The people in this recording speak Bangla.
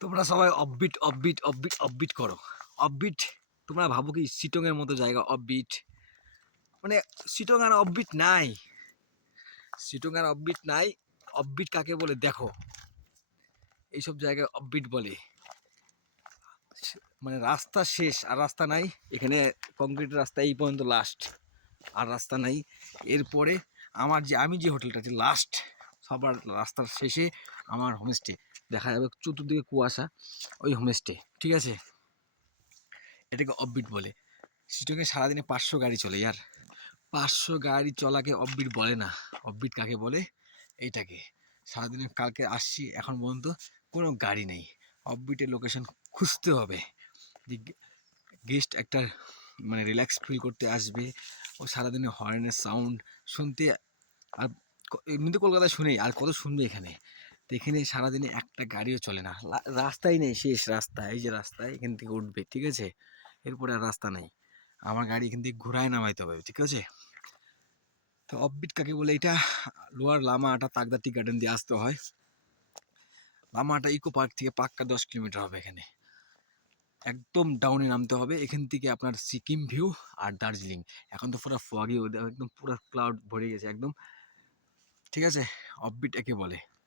তোমরা সবাই অফবিট অফবিট অফবিট অফবিট করো। অফবিট তোমরা ভাবো কি শিটংয়ের মতো জায়গা অফবিট? মানে শিটং আর অফবিট নাই, শিটং আর অফবিট নাই। অফবিট কাকে বলে দেখো, এইসব জায়গায় অফবিট বলে। মানে রাস্তা শেষ আর রাস্তা নাই, এখানে কংক্রিটের রাস্তা এই পর্যন্ত লাস্ট, আর রাস্তা নাই। এরপরে আমি যে হোটেলটা আছে লাস্ট, সবার রাস্তার শেষে আমার হোমস্টে দেখা যাবে, চতুর্দিকে কুয়াশা, ওই হোমস্টে, ঠিক আছে? এটাকে অফবিট বলে। শিটংয়ে সারাদিনে 500 গাড়ি চলে ইয়ার, 500 গাড়ি চলাকে অফবিট বলে না। অফবিট কাকে বলে? এইটাকে। সারাদিনে কালকে আসছি এখন পর্যন্ত কোনো গাড়ি নেই। অফবিটের লোকেশন খুঁজতে হবে, যে গেস্ট একটা মানে রিল্যাক্স ফিল করতে আসবে, ও সারাদিনে হর্নের সাউন্ড শুনতে। আর এমনিতে কলকাতায় শুনেই, আর কত শুনবে এখানে? তো এখানে সারাদিনে একটা গাড়িও চলে না, রাস্তাই নেই, শেষ রাস্তা, এই যে রাস্তায় এখান থেকে উঠবে, ঠিক আছে? এরপরে আর রাস্তা নেই, আমার গাড়ি এখান থেকে ঘুরায় নামাইতে হবে, ঠিক আছে? তো অফবিট কাকে বলে? এটা lower Lamahatta Takdah tea garden দিয়ে আসতে হয়। লামাহাটা ইকো পার্ক থেকে পাক্কা 10 কিলোমিটার হবে। এখানে একদম ডাউনে নামতে হবে, এখান থেকে আপনার সিকিম ভিউ আর দার্জিলিং। এখন তো পুরো ফগি, একদম পুরো ক্লাউড ভরে গেছে একদম, ঠিক আছে? অফবিট একে বলে।